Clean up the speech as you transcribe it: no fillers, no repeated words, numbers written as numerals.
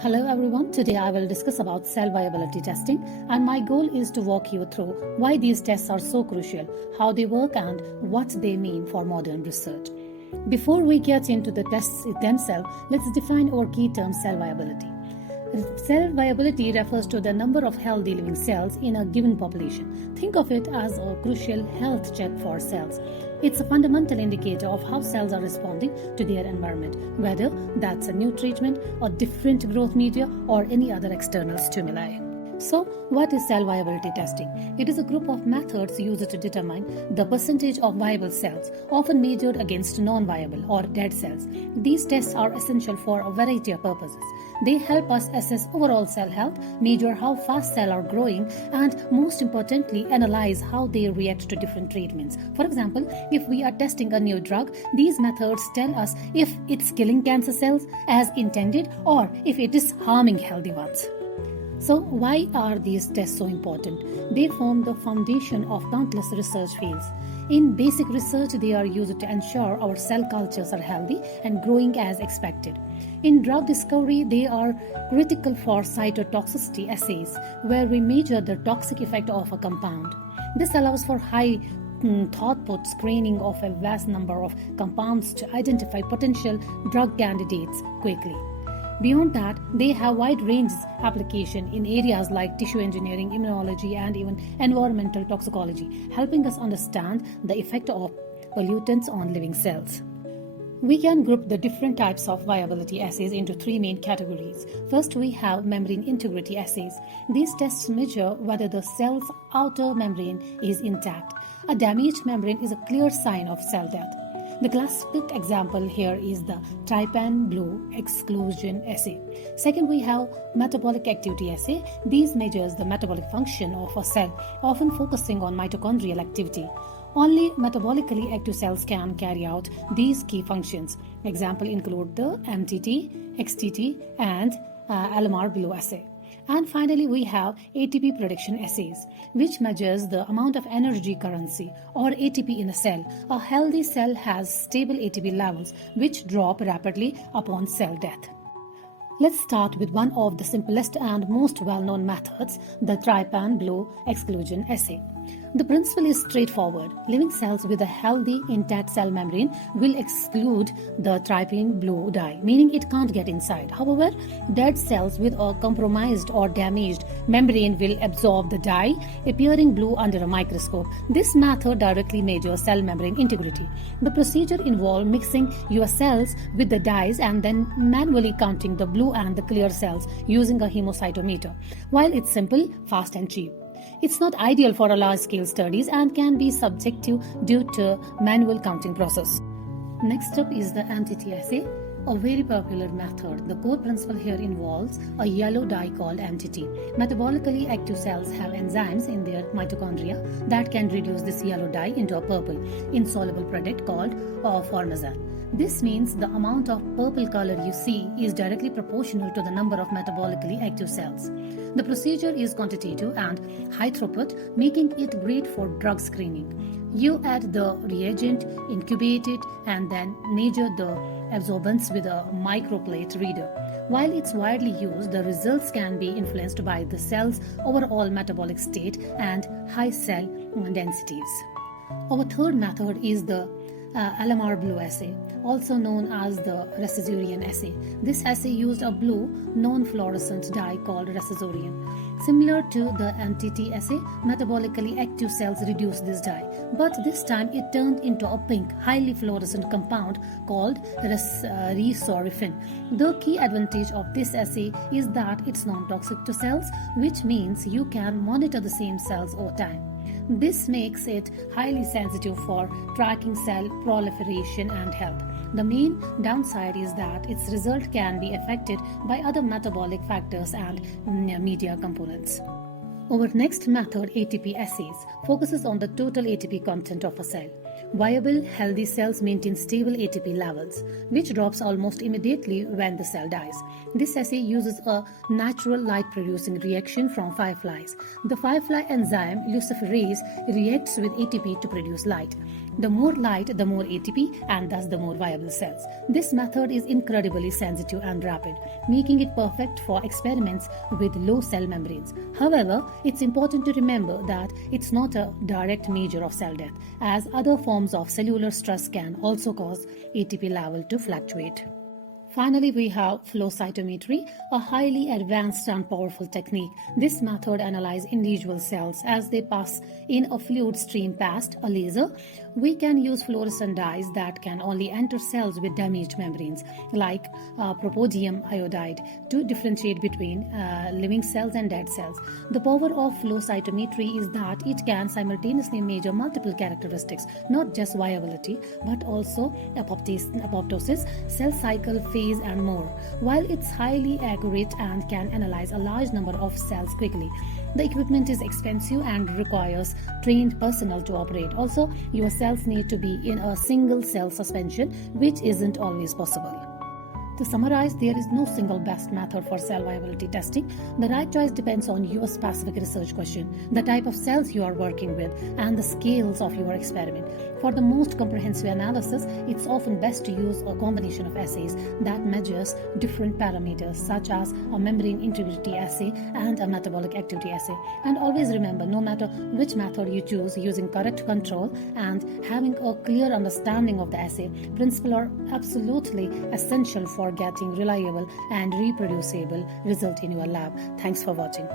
Hello everyone, today I will discuss about cell viability testing, and my goal is to walk you through why these tests are so crucial, how they work and what they mean for modern research. Before we get into the tests themselves, let's define our key term cell viability. Cell viability refers to the number of healthy living cells in a given population. Think of it as a crucial health check for cells. It's a fundamental indicator of how cells are responding to their environment, whether that's a new treatment or different growth media or any other external stimuli. So, what is cell viability testing? It is a group of methods used to determine the percentage of viable cells, often measured against non-viable or dead cells. These tests are essential for a variety of purposes. They help us assess overall cell health, measure how fast cells are growing, and most importantly, analyze how they react to different treatments. For example, if we are testing a new drug, these methods tell us if it's killing cancer cells as intended or if it is harming healthy ones. So, why are these tests so important? They form the foundation of countless research fields. In basic research, they are used to ensure our cell cultures are healthy and growing as expected. In drug discovery, they are critical for cytotoxicity assays, where we measure the toxic effect of a compound. This allows for high throughput screening of a vast number of compounds to identify potential drug candidates quickly. Beyond that, they have wide range application in areas like tissue engineering, immunology, and even environmental toxicology, helping us understand the effect of pollutants on living cells. We can group the different types of viability assays into three main categories. First, we have membrane integrity assays. These tests measure whether the cell's outer membrane is intact. A damaged membrane is a clear sign of cell death. The classic example here is the trypan blue exclusion assay. Second, we have metabolic activity assay. These measures the metabolic function of a cell, often focusing on mitochondrial activity. Only metabolically active cells can carry out these key functions. Examples include the MTT, XTT, and LMR blue assay. And finally, we have ATP production assays, which measures the amount of energy currency or ATP in a cell. A healthy cell has stable ATP levels, which drop rapidly upon cell death. Let's start with one of the simplest and most well-known methods, the trypan blue exclusion assay. The principle is straightforward. Living cells with a healthy, intact cell membrane will exclude the trypan blue dye, meaning it can't get inside. However, dead cells with a compromised or damaged membrane will absorb the dye, appearing blue under a microscope. This method directly measures cell membrane integrity. The procedure involves mixing your cells with the dyes and then manually counting the blue and the clear cells using a hemocytometer. While it's simple, fast and cheap, it's not ideal for a large-scale studies and can be subjective due to manual counting process. Next up is the MTT assay, a very popular method. The core principle here involves a yellow dye called MTT. Metabolically active cells have enzymes in their mitochondria that can reduce this yellow dye into a purple, insoluble product called farnesan. This means the amount of purple color you see is directly proportional to the number of metabolically active cells. The procedure is quantitative and high throughput, making it great for drug screening. You add the reagent, incubate it, and then measure the absorbance with a microplate reader. While it's widely used, the results can be influenced by the cell's overall metabolic state and high cell densities. Our third method is the LMR blue assay, also known as the Resisurian assay. This assay used a blue non-fluorescent dye called Resisurian. Similar to the MTT assay, metabolically active cells reduce this dye, but this time it turned into a pink, highly fluorescent compound called resorphin. The key advantage of this assay is that it's non-toxic to cells, which means you can monitor the same cells over time. This makes it highly sensitive for tracking cell proliferation and health. The main downside is that its result can be affected by other metabolic factors and media components. Our next method, ATP assays, focuses on the total ATP content of a cell. Viable, healthy cells maintain stable ATP levels, which drops almost immediately when the cell dies. This assay uses a natural light-producing reaction from fireflies. The firefly enzyme luciferase reacts with ATP to produce light. The more light, the more ATP, and thus the more viable cells. This method is incredibly sensitive and rapid, making it perfect for experiments with low cell membranes. However, it's important to remember that it's not a direct measure of cell death, as other forms of cellular stress can also cause ATP level to fluctuate. Finally, we have flow cytometry, a highly advanced and powerful technique. This method analyzes individual cells as they pass in a fluid stream past a laser. We can use fluorescent dyes that can only enter cells with damaged membranes, like propodium iodide, to differentiate between living cells and dead cells. The power of flow cytometry is that it can simultaneously measure multiple characteristics, not just viability, but also apoptosis, cell cycle phase, and more. While it's highly accurate and can analyze a large number of cells quickly, the equipment is expensive and requires trained personnel to operate. Also, your cells need to be in a single cell suspension, which isn't always possible. To summarize, there is no single best method for cell viability testing. The right choice depends on your specific research question, the type of cells you are working with, and the scales of your experiment. For the most comprehensive analysis, it's often best to use a combination of assays that measures different parameters, such as a membrane integrity assay and a metabolic activity assay. And always remember, no matter which method you choose, using correct control and having a clear understanding of the assay principle are absolutely essential for getting reliable and reproducible result in your lab. Thanks for watching.